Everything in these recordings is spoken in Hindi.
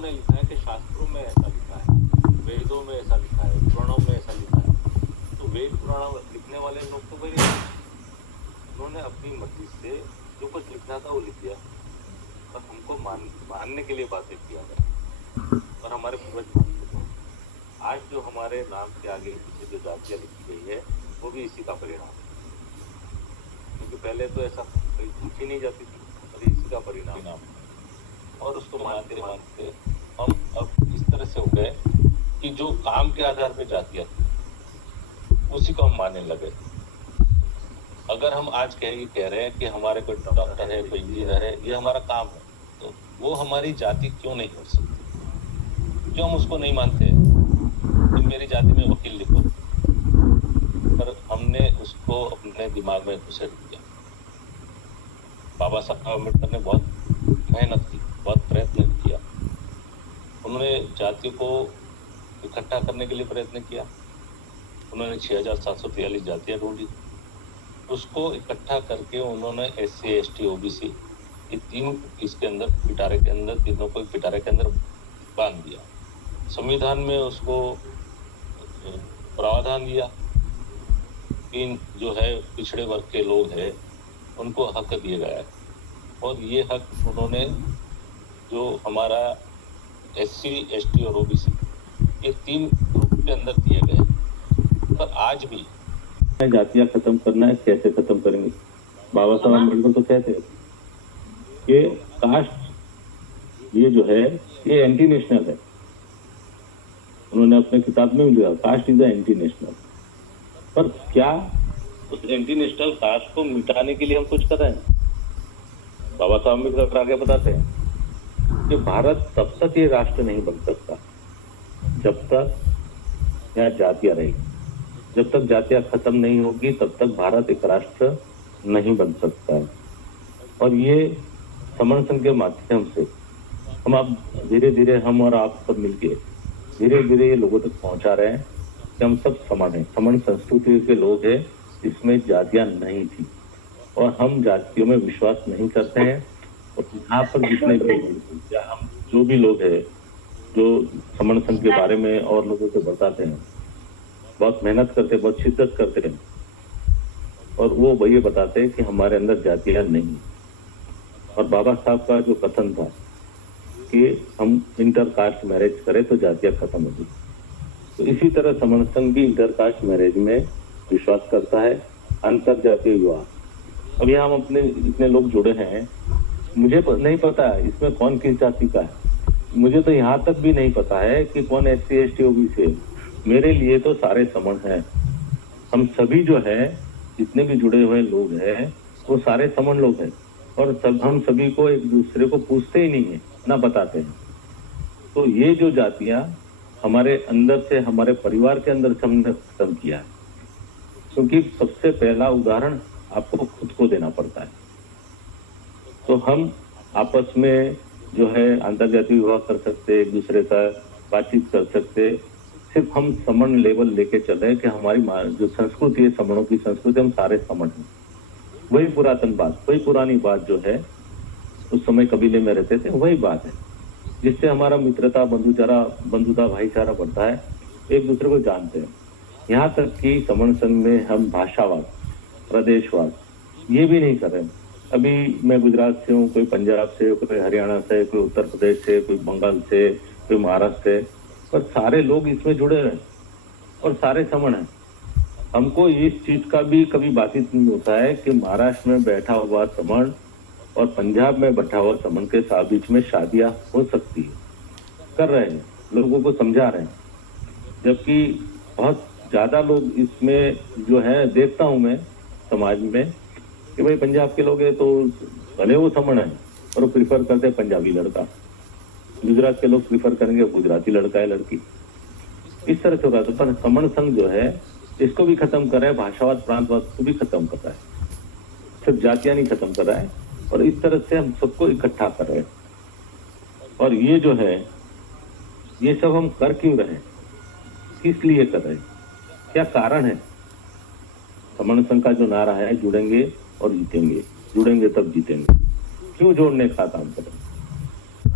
उन्होंने लिखा है कि शास्त्रों में ऐसा लिखा है, वेदों में ऐसा लिखा है, पुराणों में ऐसा लिखा है। तो वेद पुराण लिखने वाले लोग तो भाई उन्होंने अपनी मर्जी से जो कुछ लिखना था वो लिख दिया, पर हमको मानने के लिए बातें किया गया और हमारे पूर्वज मानते थे। आज जो हमारे नाम के आगे पीछे जो जातियाँ लिखी गई है वो भी इसी का परिणाम है, क्योंकि पहले तो ऐसा कहीं लिखी नहीं जाती थी और इसी का परिणाम है। और उसको मानते मानते हम अब इस तरह से हो गए कि जो काम के आधार पे जातियाँ थी उसी को हम मानने लगे। अगर हम आज कह रहे हैं कि हमारे कोई डॉक्टर है, कोई इंजीनियर है, ये हमारा काम है, तो वो हमारी जाति क्यों नहीं हो सकती? क्यों हम उसको नहीं मानते कि मेरी जाति में वकील लिखो? पर हमने उसको अपने दिमाग में घुसेड़ दिया। बाबा साहब अम्बेडकर ने बहुत मेहनत की, बहुत प्रयत्न किया। उन्होंने जातियों को इकट्ठा करने के लिए प्रयत्न किया। उन्होंने 6743 जातियाँ ढूंढी, उसको इकट्ठा करके उन्होंने SC ST OBC ये तीन इसके अंदर पिटारे के अंदर तीनों को पिटारे के अंदर बांध दिया। संविधान में उसको प्रावधान दिया कि जो है पिछड़े वर्ग के लोग हैं उनको हक दिया गया है, और ये हक उन्होंने जो हमारा SC ST और OBC ये तीन ग्रुप के अंदर दिए गए। पर आज भी जातियां खत्म करना है, कैसे खत्म करेंगे? बाबा साहब अम्बेडकर तो कहते हैं कि कास्ट ये जो है ये एंटी नेशनल है। उन्होंने अपने किताब में भी लिखा कास्ट इज एंटी नेशनल। पर क्या उस एंटी नेशनल कास्ट को मिटाने के लिए हम कुछ कर रहे हैं? बाबा साहब अम्बेडकर आगे बताते हैं कि भारत तब तक ये राष्ट्र नहीं बन सकता जब तक यहाँ जातियां रहेगी। जब तक जातियां खत्म नहीं होगी तब तक भारत एक राष्ट्र नहीं बन सकता है। और ये समण संघ के माध्यम से हम अब धीरे धीरे हम और आप सब मिलके धीरे धीरे ये लोगों तक पहुंचा रहे हैं कि हम सब समान हैं, समान संस्कृति के लोग हैं, इसमें जातियां नहीं थी और हम जातियों में विश्वास नहीं करते हैं। और यहाँ पर जितने भी या हम जो भी लोग हैं जो समण संघ के बारे में और लोगों को बताते हैं, बहुत मेहनत करते, बहुत शिद्दत करते हैं, और वो ये बताते हैं कि हमारे अंदर जातियां नहीं। और बाबा साहब का जो कथन था कि हम इंटरकास्ट मैरिज करें तो जातियां खत्म होगी, तो इसी तरह समण संघ भी इंटरकास्ट मैरिज में विश्वास करता है, अंतर जातीय विवाह। अब यहाँ हम अपने इतने लोग जुड़े हैं, मुझे नहीं पता है इसमें कौन किस जाति का है। मुझे तो यहाँ तक भी नहीं पता है कि कौन SC ST OBC है। मेरे लिए तो सारे समण हैं। हम सभी जो है जितने भी जुड़े हुए लोग हैं वो सारे समण लोग हैं, और हम सभी को एक दूसरे को पूछते ही नहीं है, ना बताते हैं। तो ये जो जातियां हमारे अंदर से, हमारे परिवार के अंदर से हमने खत्म किया है, क्योंकि सबसे पहला उदाहरण आपको खुद को देना पड़ता है। तो हम आपस में जो है अंतर्जातीय विवाह कर सकते, एक दूसरे का बातचीत कर सकते, सिर्फ हम समण लेवल लेके चल रहे हैं कि हमारी जो संस्कृति है, समणों की संस्कृति, हम सारे समण हैं। वही पुरातन बात, वही पुरानी बात जो है उस समय कबीले में रहते थे, वही बात है जिससे हमारा मित्रता, बंधुता, भाईचारा बढ़ता है, एक दूसरे को जानते हैं। यहाँ तक कि समण संघ में हम भाषावाद, प्रदेशवाद ये भी नहीं कर रहे। अभी मैं गुजरात से हूँ, कोई पंजाब से, कोई हरियाणा से, कोई उत्तर प्रदेश से, कोई बंगाल से, कोई महाराष्ट्र से, पर सारे लोग इसमें जुड़े हैं और सारे समण हैं। हमको इस चीज का भी कभी बातचीत नहीं होता है कि महाराष्ट्र में बैठा हुआ समण और पंजाब में बैठा हुआ समण के साथ बीच में शादियां हो सकती है। कर रहे हैं, लोगों को समझा रहे हैं, जबकि बहुत ज्यादा लोग इसमें जो है देखता हूं मैं समाज में कि भाई पंजाब के लोग हैं तो भले वो समण है और वो प्रिफर करते हैं पंजाबी लड़का, गुजरात के लोग प्रिफर करेंगे गुजराती लड़का है, लड़की। इस तरह से होगा। तो पर समण संघ जो है इसको भी खत्म कर रहा है, भाषावाद, प्रांतवाद को भी खत्म कर रहा है, सिर्फ जातियां नहीं खत्म कर रहा है, और इस तरह से हम सबको इकट्ठा कर रहे हैं। और ये जो है ये सब हम कर क्यों रहे हैं, किस लिए कर रहे हैं, क्या कारण है? समण संघ का जो नारा है, जुड़ेंगे और जीतेंगे, जुड़ेंगे तब जीतेंगे। क्यों जोड़ने का काम करें?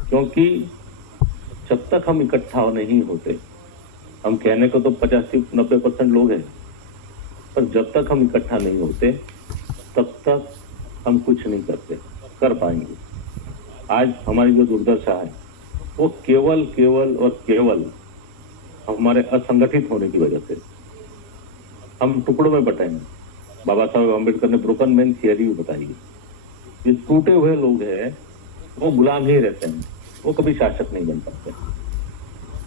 क्योंकि जब तक हम इकट्ठा नहीं होते, हम कहने को तो 85-90% लोग हैं, पर जब तक हम इकट्ठा नहीं होते तब तक हम कुछ नहीं कर पाएंगे। आज हमारी जो दुर्दशा है वो केवल और केवल हमारे असंगठित होने की वजह से। हम टुकड़ों में बटे हैं। बाबा साहब अम्बेडकर ने ब्रोकन मैन थियरी भी बताई। ये टूटे हुए लोग हैं वो गुलाम ही रहते हैं, वो कभी शासक नहीं बन पाते,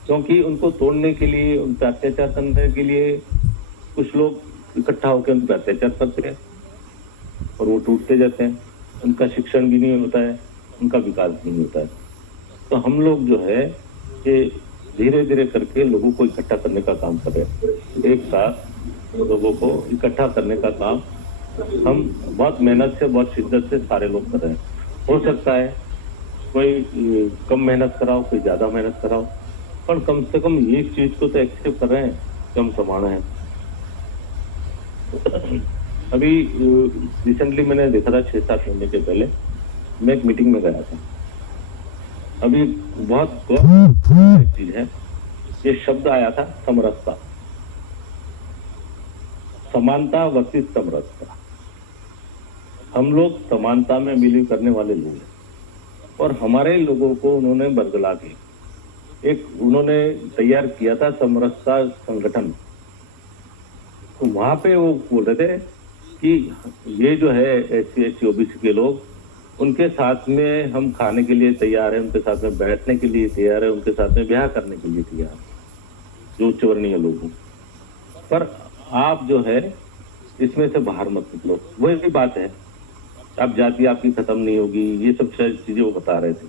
क्योंकि उनको तोड़ने के लिए, उन पर अत्याचार करने के लिए कुछ लोग इकट्ठा होकर उन पर अत्याचार करते हैं और वो टूटते जाते हैं। उनका शिक्षण भी नहीं होता है, उनका विकास भी नहीं होता है। तो हम लोग जो है ये धीरे धीरे करके लोगों को इकट्ठा करने का काम कर रहे हैं। एक साथ लोगों को इकट्ठा करने का काम हम बहुत मेहनत से, बहुत शिद्दत से सारे लोग कर रहे हैं। हो सकता है कोई कम मेहनत कराओ, कोई ज्यादा मेहनत कराओ, पर कम से कम ये चीज को तो एक्सेप्ट कर रहे हैं कि हम समान हैं। अभी रिसेंटली मैंने देखा था, 6-7 महीने के पहले मैं एक मीटिंग में गया था। अभी बहुत चीज है, ये शब्द आया था समरसता, समानता वर्सेस समरसता। हम लोग समानता में मिली करने वाले लोग हैं और हमारे लोगों को उन्होंने बरगला के एक उन्होंने तैयार किया था समरसता संगठन। तो वहां पे वो बोल रहे थे कि ये जो है SC OBC के लोग, उनके साथ में हम खाने के लिए तैयार है, उनके साथ में बैठने के लिए तैयार है, उनके साथ में ब्याह करने के लिए तैयार है, जो उच्च वर्णीय लोग हैं। पर आप जो है इसमें से बाहर मत निकलो। वही बात है, अब जाति आपकी खत्म नहीं होगी, ये सब चीजें वो बता रहे थे।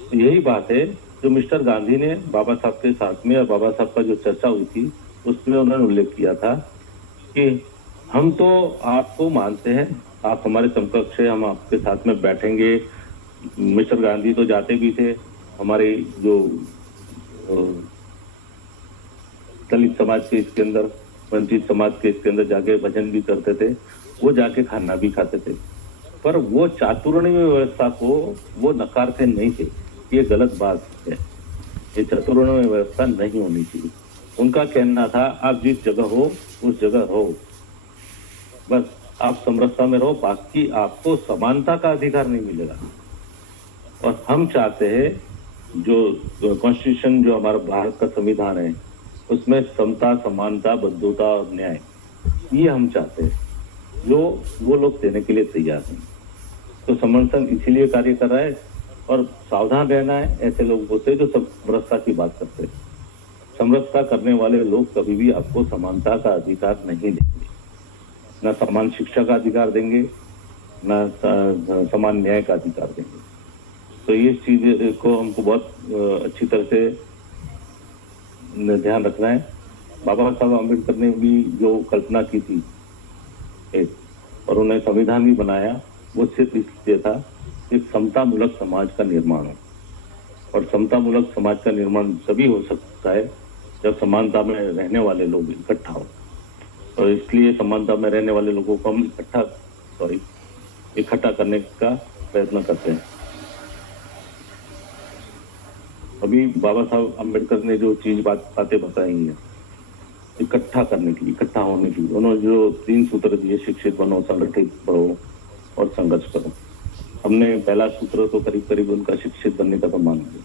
तो यही बात है जो मिस्टर गांधी ने बाबा साहब के साथ में, और बाबा साहब का जो चर्चा हुई थी उसमें उन्होंने उल्लेख किया था कि हम तो आपको मानते हैं, आप हमारे समकक्ष है, हम आपके साथ में बैठेंगे। मिस्टर गांधी तो जाते भी थे, हमारे जो दलित समाज के इसके अंदर, वंचित समाज के इसके अंदर जाके भजन भी करते थे, वो जाके खाना भी खाते थे, पर वो चातुर्णीय व्यवस्था को वो नकारते नहीं थे। ये गलत बात है, ये चातुर्णीय व्यवस्था नहीं होनी चाहिए। उनका कहना था आप जिस जगह हो उस जगह रहो, बस आप समरसता में रहो, बाकी आपको समानता का अधिकार नहीं मिलेगा। और हम चाहते हैं जो कॉन्स्टिट्यूशन, जो हमारा भारत का संविधान है, उसमें समता, समानता, बंधुता और न्याय, ये हम चाहते हैं, जो वो लोग देने के लिए तैयार हैं। तो समर्थन इसीलिए कार्य कर रहा है और सावधान रहना है ऐसे लोग होते हैं जो समरसता की बात करते हैं। समरसता करने वाले लोग कभी भी आपको समानता का अधिकार नहीं देंगे, न समान शिक्षा का अधिकार देंगे, न समान न्याय का अधिकार देंगे। तो ये चीज को हमको बहुत अच्छी तरह से ध्यान रखना है। बाबा साहब अम्बेडकर ने भी जो कल्पना की थी एक, और उन्हें संविधान भी बनाया, वो सिर्फ इसलिए था कि समतामूलक समाज का निर्माण हो। और समतामूलक समाज का निर्माण तभी हो सकता है जब समानता में रहने वाले लोग इकट्ठा हो। और इसलिए समानता में रहने वाले लोगों को हम इकट्ठा करने का प्रयत्न करते हैं। अभी बाबा साहब अम्बेडकर ने जो बातें बताई हैं इकट्ठा करने की, इकट्ठा होने की, उन्होंने जो 3 सूत्र दिए, शिक्षित बनो, संगठित बढ़ो और संघर्ष करो। हमने पहला सूत्र तो करीब करीब उनका शिक्षित बनने का तो मान लिया,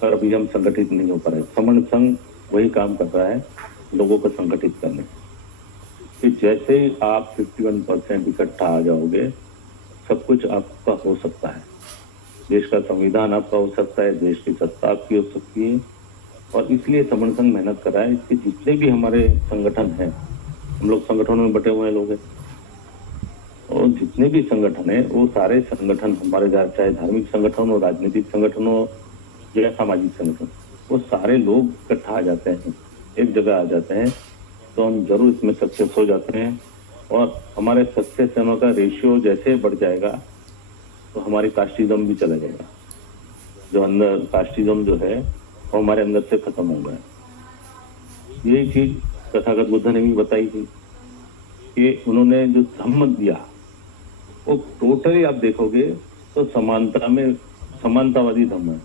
पर अभी हम संगठित नहीं हो पा रहे। समन संघ वही काम कर रहा है लोगों को संगठित करने कि जैसे ही आप 51% इकट्ठा आ जाओगे, सब कुछ आपका हो सकता है। देश का संविधान आपका हो सकता है, देश की सत्ता आपकी हो सकती है। और इसलिए समन संघ मेहनत कर रहा है कि जितने भी हमारे संगठन हैं, हम लोग संगठनों में बटे हुए लोग हैं, और जितने भी संगठन हैं वो सारे संगठन हमारे, चाहे धार्मिक संगठन हो, राजनीतिक संगठन हो या सामाजिक संगठन, वो सारे लोग इकट्ठा आ जाते हैं, एक जगह आ जाते हैं, तो हम जरूर इसमें सक्सेस हो जाते हैं। और हमारे सक्सेस का रेशियो जैसे बढ़ जाएगा तो हमारी कास्टिज्म भी चला जाएगा। जो अंदर कास्टिज्म जो है वो हमारे अंदर से खत्म हो गया। यही चीज तथागत बुद्ध ने भी बताई थी कि उन्होंने जो धम्म दिया वो टोटली आप देखोगे तो समानता में समानतावादी धम्म है।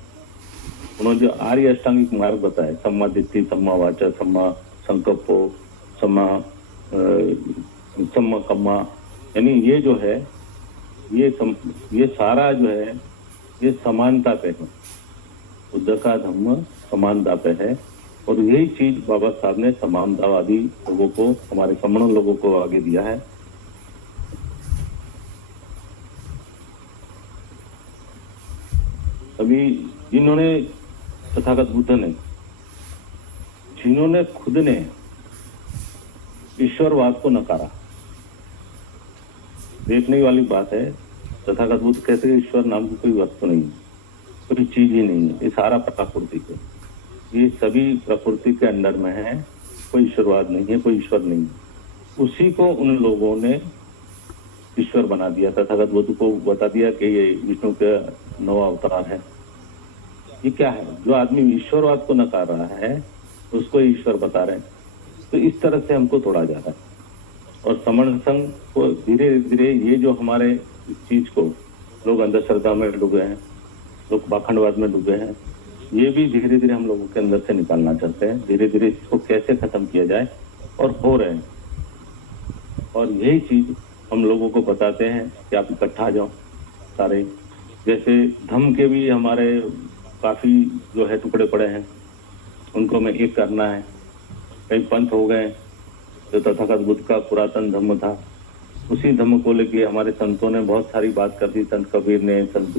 उन्होंने जो आर्य अष्टांगिक मार्ग बताया, सम्मा दिट्ठि, सम्मा वाचा, सम्मा संकल्पो, सम्मा सम्मा कम्मा, यानी ये जो है ये सारा जो है ये समानता पे है। बुद्ध का धम्म समानता पे है और यही चीज बाबा साहब ने समानतावादी लोगों को, हमारे समण लोगों को आगे दिया है। अभी जिन्होंने तथागत बुद्ध ने, जिन्होंने खुद ने ईश्वरवाद को नकारा, देखने वाली बात है। तथागत बुद्ध कहते हैं ईश्वर नाम की कोई वस्तु नहीं, कोई चीज ही नहीं है, ये सारा प्रकृति को, ये सभी प्रकृति के अंडर में है, कोई ईश्वरवाद नहीं है, कोई ईश्वर नहीं है। उसी को उन लोगों ने ईश्वर बना दिया। तथागत बुद्ध को बता दिया कि ये विष्णु का नवा अवतार है। ये क्या है? जो आदमी ईश्वरवाद को नकार रहा है उसको ईश्वर बता रहे हैं। तो इस तरह से हमको तोड़ा जा रहा है। और समण संघ को धीरे धीरे ये जो हमारे इस चीज को, लोग अंधश्रद्धा में डूबे हैं, लोग पाखंडवाद में डूबे हैं, ये भी धीरे धीरे हम लोगों के अंदर से निकालना चाहते हैं। धीरे धीरे इसको कैसे खत्म किया जाए, और हो रहे हैं। और यही चीज हम लोगों को बताते हैं कि आप इकट्ठा जाओ सारे। जैसे धम्म के भी हमारे काफी जो है टुकड़े पड़े हैं, उनको हमें एक करना है। कई पंथ हो गए, जो तथागत बुद्ध का पुरातन धम्म था, उसी धम्म को लेके हमारे संतों ने बहुत सारी बात कर दी। संत कबीर ने, संत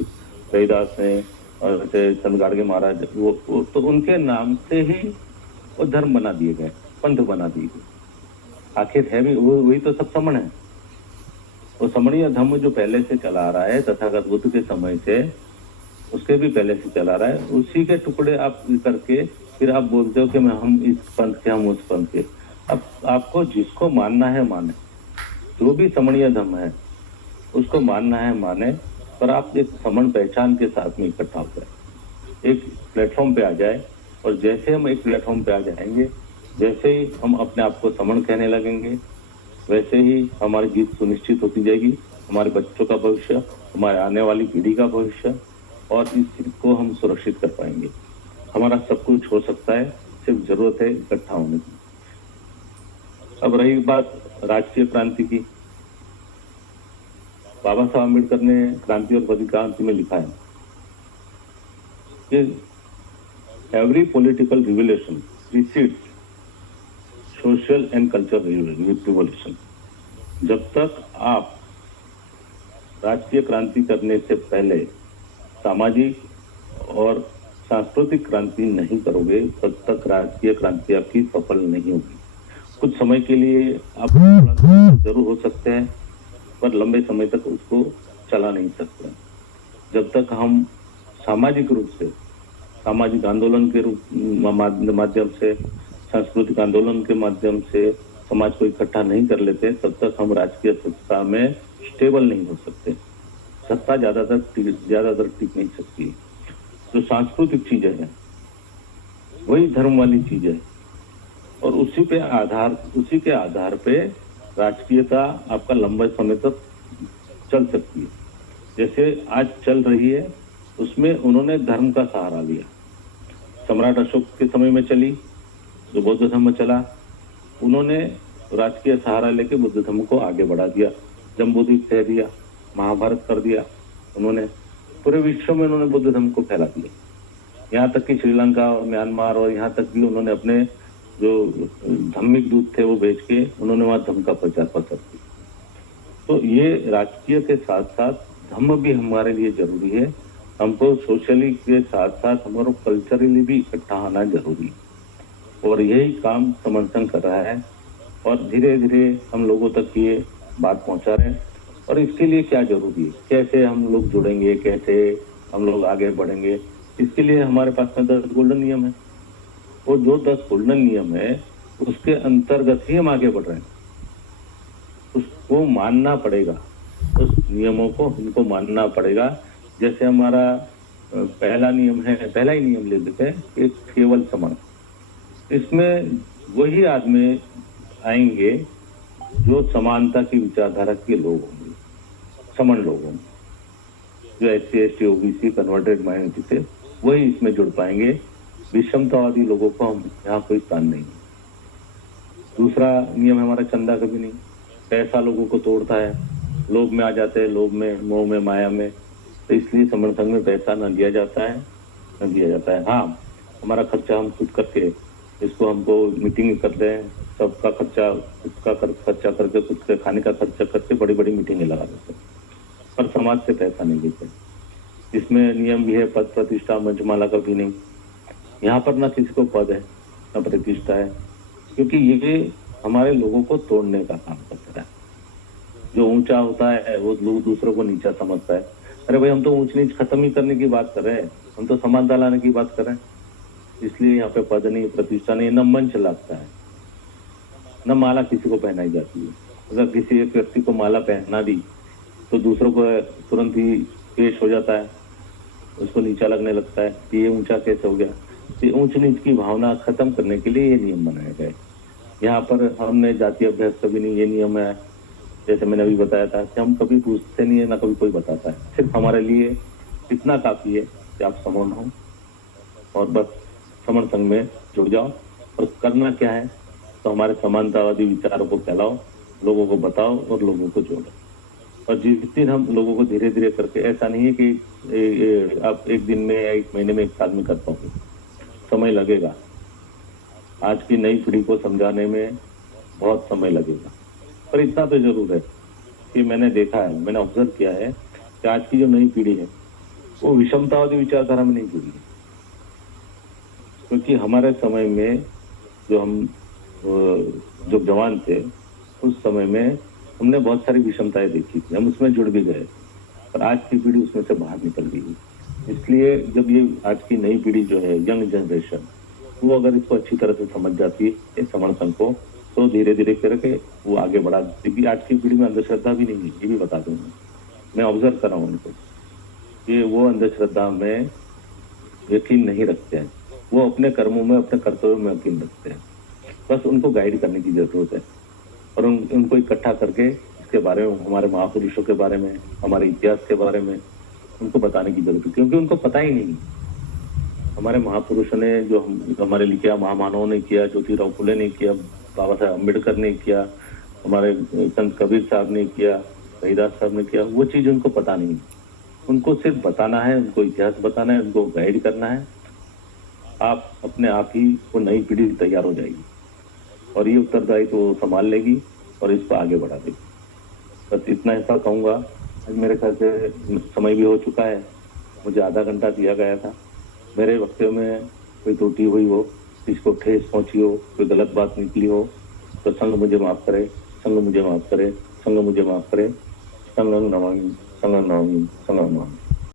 रविदास ने, और संत गाड़गे महाराज, वो तो उनके नाम से ही वो धर्म बना दिए गए, पंथ बना दिए गए। आखिर है भी वही तो सब समण है। वो समणीय धर्म जो पहले से चला आ रहा है, तथागत बुद्ध के समय से, उसके भी पहले से चला रहा है, उसी के टुकड़े आप करके फिर आप बोलते हो कि मैं हम इस पंथ के, हम उस पंथ के। अब आपको जिसको मानना है माने, जो भी समणीय धर्म है उसको मानना है माने, पर आप एक समण पहचान के साथ में इकट्ठा हो जाए, एक प्लेटफॉर्म पे आ जाए। और जैसे हम एक प्लेटफॉर्म पे आ जाएंगे, जैसे ही हम अपने आप को समण कहने लगेंगे, वैसे ही हमारी जीत सुनिश्चित होती जाएगी। हमारे बच्चों का भविष्य, हमारे आने वाली पीढ़ी का भविष्य, और इस चीज को हम सुरक्षित कर पाएंगे। हमारा सब कुछ हो सकता है, सिर्फ जरूरत है इकट्ठा होने की। अब रही बात राजकीय क्रांति की, बाबा साहब अम्बेडकर ने क्रांति और परिक्रांति में लिखा है कि every political revolution precedes social and cultural revolution. जब तक आप राजकीय क्रांति करने से पहले सामाजिक और सांस्कृतिक क्रांति नहीं करोगे, तब तक राजकीय क्रांति आपकी सफल नहीं होगी। कुछ समय के लिए आप थोड़ा जरूर हो सकते हैं, पर लंबे समय तक उसको चला नहीं सकते। जब तक हम सामाजिक रूप से, सामाजिक आंदोलन के रूप माध्यम से, सांस्कृतिक आंदोलन के माध्यम से समाज को इकट्ठा नहीं कर लेते, तब तक हम राजकीय सत्ता में स्टेबल नहीं हो सकते। सत्ता ज्यादातर टिक नहीं सकती। जो सांस्कृतिक चीजें हैं वही धर्म वाली चीज है, और उसी के आधार पे राजकीयता आपका लंबे समय तक चल सकती है। जैसे आज चल रही है, उसमें उन्होंने धर्म का सहारा लिया। सम्राट अशोक के समय में चली, जो बौद्ध धर्म चला, उन्होंने राजकीय सहारा लेके बुद्ध धर्म को आगे बढ़ा दिया। जम्बूद्वीप कह दिया, महाभारत कर दिया उन्होंने, पूरे विश्व में उन्होंने बुद्ध धर्म को फैला दिया। यहाँ तक कि श्रीलंका और म्यांमार और यहाँ तक भी उन्होंने अपने जो धार्मिक दूत थे वो भेज के उन्होंने वहाँ धर्म का प्रचार प्रसार किया। तो ये राजकीय के साथ साथ धर्म भी हमारे लिए जरूरी है। हमको सोशली के साथ साथ हमारे कल्चरली भी इकट्ठा आना जरूरी है, और यही काम समण संघ कर रहा है। और धीरे धीरे हम लोगों तक ये बात पहुंचा रहे हैं। और इसके लिए क्या जरूरी है, कैसे हम लोग जुड़ेंगे, कैसे हम लोग आगे बढ़ेंगे, इसके लिए हमारे पास में 10 गोल्डन नियम है। वो जो 10 गोल्डन नियम है उसके अंतर्गत ही हम आगे बढ़ रहे हैं। उसको मानना पड़ेगा, उस नियमों को हमको मानना पड़ेगा। जैसे हमारा पहला नियम है, पहला ही नियम ले लेते हैं, एक केवल समण। इसमें वही आदमी आएंगे जो समानता की विचारधारा के लोग होंगे, समण लोग होंगे, जो SC ST OBC converted minority से वही इसमें जुड़ पाएंगे। विषमतावादी लोगों को हम यहाँ कोई स्थान नहीं। दूसरा नियम हमारा चंदा कभी नहीं। पैसा लोगों को तोड़ता है, लोभ में आ जाते हैं, लोभ में, मोह में, माया में। तो इसलिए समण संघ में पैसा न लिया जाता है, न दिया जाता है। हाँ, हमारा खर्चा हम खुद करके, इसको हमको मीटिंग करते हैं, सबका खर्चा, उसका खर्चा करके, खुद के खाने का खर्चा करके बड़ी बड़ी मीटिंगें लगा देते हैं, पर समाज से पैसा नहीं लेते। इसमें नियम भी है, पद प्रतिष्ठा मंचमाला का भी नहीं। यहाँ पर ना किसी को पद है, न प्रतिष्ठा है, क्योंकि ये हमारे लोगों को तोड़ने का काम करता है। जो ऊंचा होता है वो लोग दूसरों को नीचा समझता है। अरे भाई, हम तो ऊंच नीच खत्म ही करने की बात कर रहे हैं, हम तो समानता लाने की बात कर रहे हैं। इसलिए यहाँ पे पद नहीं, प्रतिष्ठा नहीं, न मंच लगता है, न माला किसी को पहनाई जाती है। अगर किसी एक व्यक्ति को माला पहना दी तो दूसरों को तुरंत ही पेश हो जाता है, उसको नीचा लगने लगता है कि ये ऊंचा कैसे हो गया। ये ऊंच नीच की भावना खत्म करने के लिए ये नियम बनाए गए। यहाँ पर हमने जाति अभ्यास कभी नहीं, ये नियम है। जैसे मैंने अभी बताया था कि हम कभी पूछते नहीं है, ना कभी कोई बताता है। सिर्फ हमारे लिए इतना काफी है कि आप समण हो और बस समण संघ में जुड़ जाओ। और करना क्या है, तो हमारे समानतावादी विचारों को फैलाओ, लोगों को बताओ और लोगों को जोड़ो। और जिस दिन हम लोगों को धीरे धीरे करके, ऐसा नहीं है कि आप एक दिन में, एक महीने में, एक साल में कर पाओगे, समय लगेगा। आज की नई पीढ़ी को समझाने में बहुत समय लगेगा। पर इतना तो जरूर है कि मैंने देखा है, मैंने ऑब्जर्व किया है कि आज की जो नई पीढ़ी है वो विषमतावादी विचारधारा में नहीं जुड़ी है। क्योंकि हमारे समय में जो हम जो जवान थे, उस समय में हमने बहुत सारी विषमताएं देखी थी, हम उसमें जुड़ भी गए। पर आज की पीढ़ी उसमें से बाहर निकल गई। इसलिए जब ये आज की नई पीढ़ी जो है, यंग जनरेशन, वो अगर इसको अच्छी तरह से समझ जाती है समण संघ को, तो धीरे धीरे करके वो आगे बढ़ा देगी। आज की पीढ़ी में अंधश्रद्धा भी नहीं है, ये भी बता दूंगा। मैं ऑब्जर्व कर रहा हूँ उनको कि वो अंधश्रद्धा में यकीन नहीं रखते हैं, वो अपने कर्मों में, अपने कर्तव्यों में यकीन रखते हैं। बस उनको गाइड करने की जरूरत है और उनको इकट्ठा करके इसके बारे में, हमारे महापुरुषों के बारे में, हमारे इतिहास के बारे में उनको बताने की जरूरत है। क्योंकि उनको पता ही नहीं, हमारे महापुरुषों ने जो हमारे लिए किया, महामानवों ने किया, ज्योतिराव फुले ने किया, बाबा साहब अम्बेडकर ने किया, हमारे संत कबीर साहब ने किया, रहीदास साहब ने किया, वो चीज उनको पता नहीं। उनको सिर्फ बताना है, उनको इतिहास बताना है, उनको गाइड करना है। आप अपने आप ही वो नई पीढ़ी तैयार हो जाएगी और ये उत्तरदायित्व वो संभाल लेगी और इसको आगे बढ़ा देगी। बस इतना हिस्सा कहूँगा। आज मेरे ख्याल से समय भी हो चुका है, मुझे आधा घंटा दिया गया था। मेरे वक्तव्य में कोई त्रुटि हुई हो, किसको ठेस पहुंची हो, कोई गलत बात निकली हो, तो संघ मुझे माफ करे, संघ मुझे माफ करे, संघ मुझे माफ करे। संघ नमामि, संघ नमामि, संघ नमामि।